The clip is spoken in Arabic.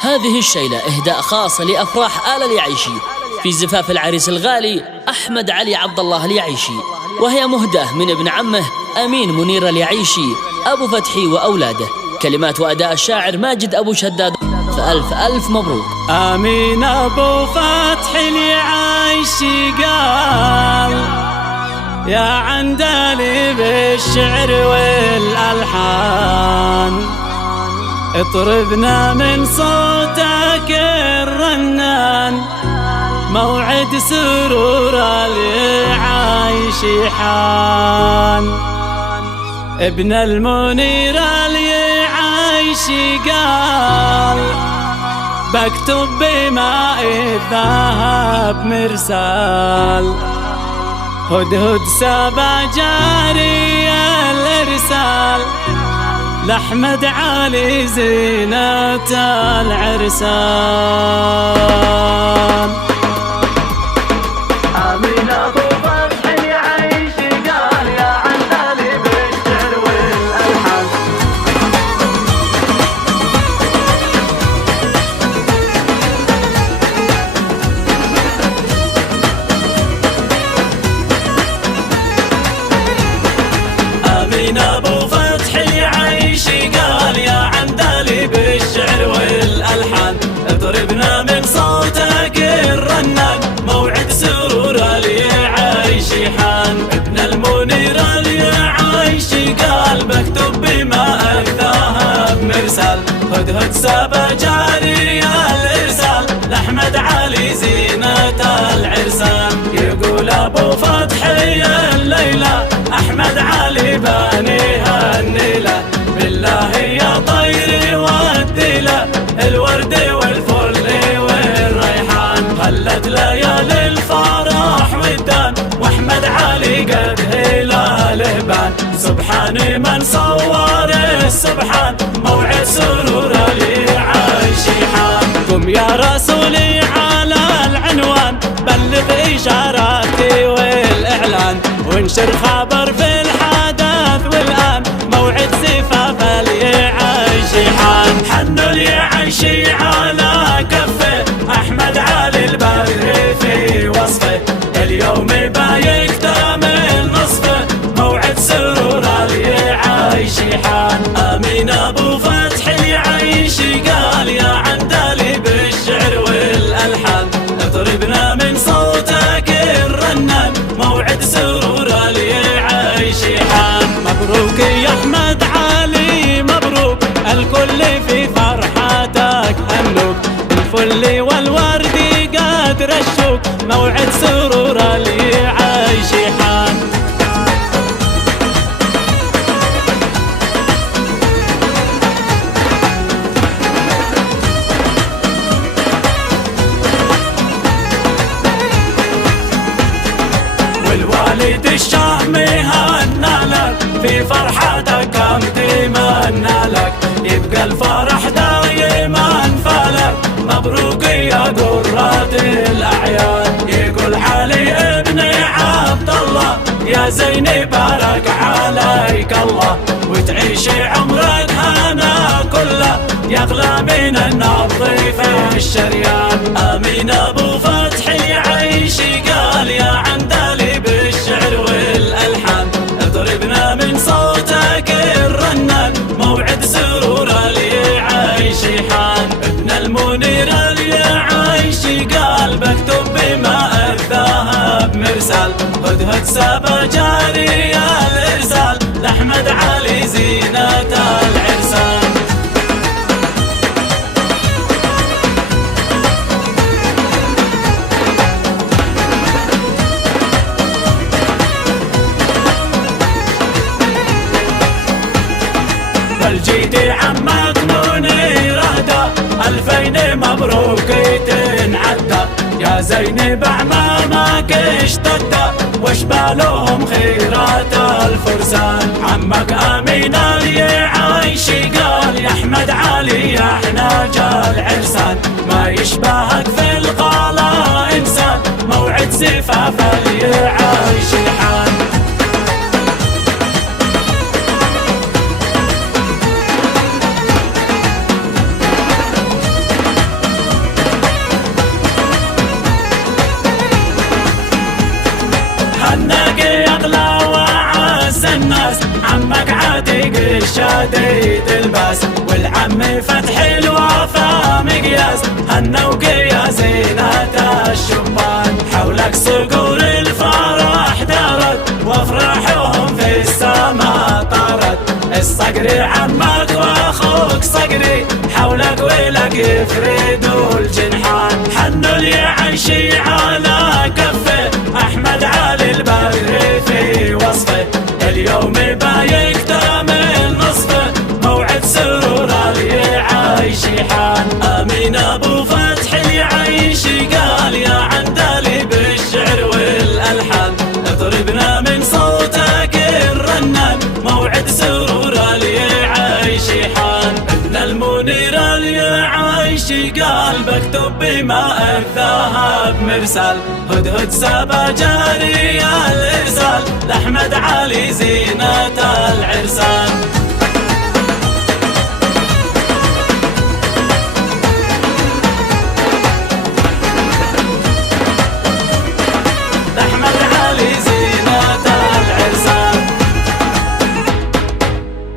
هذه الشيلة إهداء خاص لأفراح آل اليعيشي في زفاف العريس الغالي أحمد علي عبد الله اليعيشي، وهي مهداة من ابن عمه أمين منير اليعيشي أبو فتحي وأولاده. كلمات وأداء الشاعر ماجد أبو شداد. فألف ألف مبروك. أمين أبو فتحي اليعيشي قال يا عندلي بالشعر والألحان، اطربنا من صوتك الرنان، موعد سرور اليعيشي حان. ابن المنير اليعيشي قال بكتب بماء الذهب مرسال، هدهد سبا جاري الإرسال، لأحمد علي زينة العرسان. أمين أبو فتحي اليعيشي قال يا عندلي بالشعر والألحان، أمين أبو فتحي اليعيشي قال يا عندلي بالشعر والألحان، اضربنا من صوتك الرنان، موعد سرور اليعيشي حان. ابن المنير اليعيشي قال بكتب بماء الذهب مرسال، هدهد سبا جاري الإرسال، لأحمد علي زينة العرسان. يقول أبو فتحي الليلة أحمد علي بانيها النيلة، بالله يا طيري وديله الورد والفل والريحان، هلت ليالي الفرح والدان، واحمد علي قد هلاله بان. سبحان من صور السبحان، موعد سرور اليعيشي حان. قم يا رسولي على العنوان، بلغ إشاراتي والإعلان، وانشر خبر في الحدث والآن، موعد زفاف اليعيشي حان. حن اليعيشي على كفه، أحمد علي البر في وصفه، اليوم بيكتمل نصفه، موعد سرور اليعيشي حان. أمين أبو فتحي اليعيشي قال يا عندلي بالشعر والألحان، اضربنا من صوتك الرنان، موعد سرور اليعيشي حان. مبروك يا أحمد علي مبروك، الكل في فرحتك هنوك، الفل والورد قد رشوك، موعد سرور اليعيشي حان. والوالد الشام هنى لك، في فرحتك كم تمنى لك، يبقى الفرح دايما فلك، مبروك يا قرة الأعياد. يقول علي ابن عبد الله يا زيني بارك عليك الله، وتعيشي عمرك هنا كله، يغلى من النبض في الشريان. أمين أبو فتحي اليعيشي قال يا عندلي بالشعر والألحان، اضربنا من صوتك الرنان، موعد سرور اليعيشي حان. ابن المنير اليعيشي قال بكتب بماء الذهب مرسال، هدهد سبا جاري الإرسال، لأحمد علي زينة العرسان. والجيتي عمك منير اهدى، ألفين مبروك تنعدى، يا زينب عمامك اشتدى، واشبالهم خيرات الفرسان. عمك أمين اليعيشي قال يا أحمد علي يا احنا جال عرسان، ما يشبهك في الغلا إنسان، موعد زفاف اليعيشي حان. العتيق الشديد الباس، والعم فتح الوفا مقياس، هنا وقيا زينة الشبان. حولك صقور الفرح دارت، وافراحهم في السما طارت. الصقر عمك واخوك صقري، حولك ولك يفردوا الجنحان. حنوا اليعيشي على كفه، احمد علي البدر في وصفه. اليوم بايكتمل نصفه، موعد سرور اليعيشي حان. امين ابو فتح اليعيشي قال يا عندلي بالشعر والالحان، اضربنا من صوتك الرنان، موعد سرور اليعيشي حان. ابن المنير اليعيشي قال بكتب بماء الذهب مرسال، هدهد سبا جاري الارسال، لاحمد علي زينة العرسان.